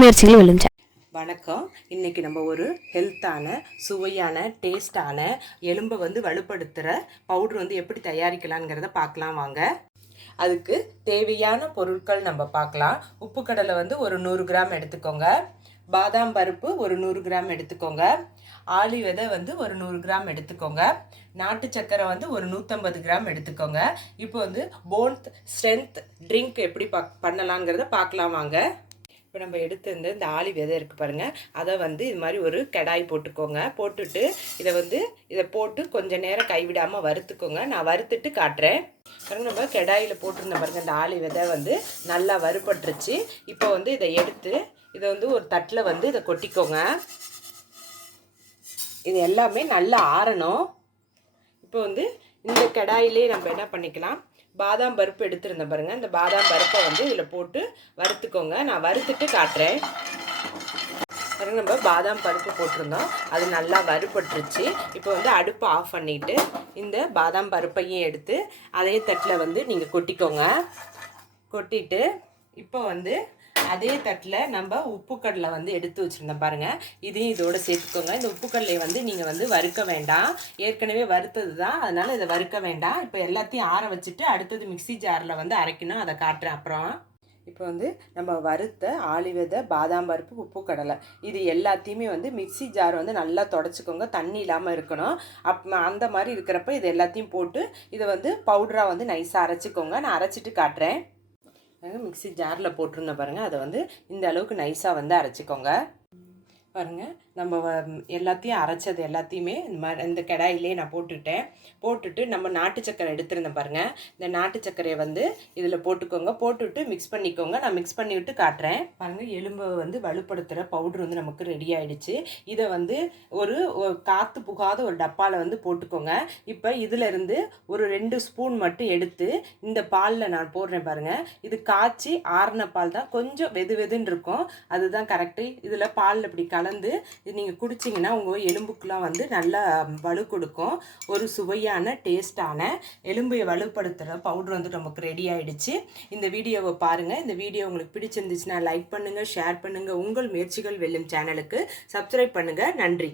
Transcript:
முயற்சிகள் வெல்லும். வணக்கம். இன்றைக்கி நம்ம ஒரு ஹெல்த்தான, சுவையான, டேஸ்டான எலும்பை வலுப்படுத்துகிற பவுட்ரு எப்படி தயாரிக்கலாங்கிறத பார்க்கலாம் வாங்க. அதுக்கு தேவையான பொருட்கள் நம்ம பார்க்கலாம். உப்பு கடலை ஒரு 100 கிராம் எடுத்துக்கோங்க. பாதாம் பருப்பு ஒரு 100 கிராம் எடுத்துக்கோங்க. ஆளி விதை ஒரு 100 கிராம் எடுத்துக்கோங்க. நாட்டு சக்கரை ஒரு 150 கிராம் எடுத்துக்கோங்க. இப்போ போன் ஸ்ட்ரென்த் ட்ரிங்க் எப்படி பண்ணலாங்கிறத பார்க்கலாம் வாங்க. இப்போ நம்ம எடுத்து இந்த ஆளி விதை இருக்குது பாருங்கள், அதை இது மாதிரி ஒரு கடாய் போட்டுக்கோங்க. போட்டுட்டு இதை போட்டு கொஞ்சம் நேரம் கைவிடாமல் வறுத்துக்கோங்க. நான் வறுத்துட்டு காட்டுறேன் பாருங்க. நம்ம கடாயில் போட்டிருந்த பாருங்கள், இந்த ஆளி விதை நல்லா வறுபட்டுருச்சு. இப்போ இதை எடுத்து இதை ஒரு தட்டில் இதை கொட்டிக்கோங்க. இது எல்லாமே நல்லா ஆறணும். இப்போ இந்த கடாயிலே நம்ம என்ன பண்ணிக்கலாம், பாதாம் பருப்பு எடுத்துருந்தேன் பாருங்கள், இந்த பாதாம் பருப்பை இதில் போட்டு வறுத்துக்கோங்க. நான் வறுத்துட்டு காட்டுறேன் பாருங்க. நம்ம பாதாம் பருப்பு போட்டிருந்தோம், அது நல்லா வறுபட்டுருச்சு. இப்போ அடுப்பை ஆஃப் பண்ணிவிட்டு இந்த பாதாம் பருப்பையும் எடுத்து அதே தட்டில் நீங்கள் கொட்டிக்கோங்க. கொட்டிட்டு இப்போ அதே தட்டில் நம்ம உப்பு கடலை எடுத்து வச்சுருந்தோம் பாருங்கள், இதையும் இதோடு சேர்த்துக்கோங்க. இந்த உப்பு கடலையை நீங்கள் வறுக்க வேண்டாம், ஏற்கனவே வறுத்தது தான், அதனால் இதை வறுக்க வேண்டாம். இப்போ எல்லாத்தையும் ஆற வச்சுட்டு அடுத்தது மிக்சி ஜாரில் அரைக்கணும், அதை காட்டுறேன் அப்புறம். இப்போ நம்ம வறுத்த ஆளி விதை, பாதாம் பருப்பு, உப்பு கடலை இது எல்லாத்தையுமே மிக்சி ஜார் நல்லா தொடச்சிக்கோங்க, தண்ணி இல்லாமல் இருக்கணும். அந்த மாதிரி இருக்கிறப்ப இது எல்லாத்தையும் போட்டு இதை பவுடராக நைஸாக அரைச்சிக்கோங்க. நான் அரைச்சிட்டு காட்டுறேன். மிக்சி ஜாரில் போட்டிருந்தேன் பாருங்கள், அதை இந்த அளவுக்கு நைஸாக அரைச்சிக்கோங்க பாருங்கள். நம்ம எல்லாத்தையும் அரைச்சது எல்லாத்தையுமே இந்த கடாயிலே நான் போட்டுட்டு நம்ம நாட்டு சக்கரை எடுத்துருந்தேன் பாருங்கள், இந்த நாட்டு சர்க்கரையை இதில் போட்டுக்கோங்க. போட்டுட்டு மிக்ஸ் பண்ணிக்கோங்க. நான் மிக்ஸ் பண்ணிவிட்டு காட்டுறேன் பாருங்கள். எலும்பை வலுப்படுத்துகிற பவுட்ரு நமக்கு ரெடி ஆகிடுச்சு. இதை ஒரு காற்று புகாத ஒரு டப்பாவில் போட்டுக்கோங்க. இப்போ இதிலேருந்து ஒரு 2 ஸ்பூன் மட்டும் எடுத்து இந்த பாலில் நான் போடுறேன் பாருங்கள். இது காய்ச்சி ஆறின பால் தான், கொஞ்சம் வெதுன்னு இருக்கும், அதுதான் கரெக்டு. இதில் பாலில் இப்படி கலந்து இது நீங்கள் குடிச்சிங்கன்னா உங்கள் எலும்புக்கெலாம் நல்லா வலு கொடுக்கும். ஒரு சுவையான டேஸ்டான எலும்பை வலுப்படுத்துகிற பவுட்ரு நமக்கு ரெடி ஆகிடுச்சு. இந்த வீடியோவை பாருங்கள். இந்த வீடியோ உங்களுக்கு பிடிச்சிருந்துச்சுன்னா லைக் பண்ணுங்கள், ஷேர் பண்ணுங்கள். உங்கள் முயற்சிகள் வெல்லும் சேனலுக்கு சப்ஸ்கிரைப் பண்ணுங்கள். நன்றி.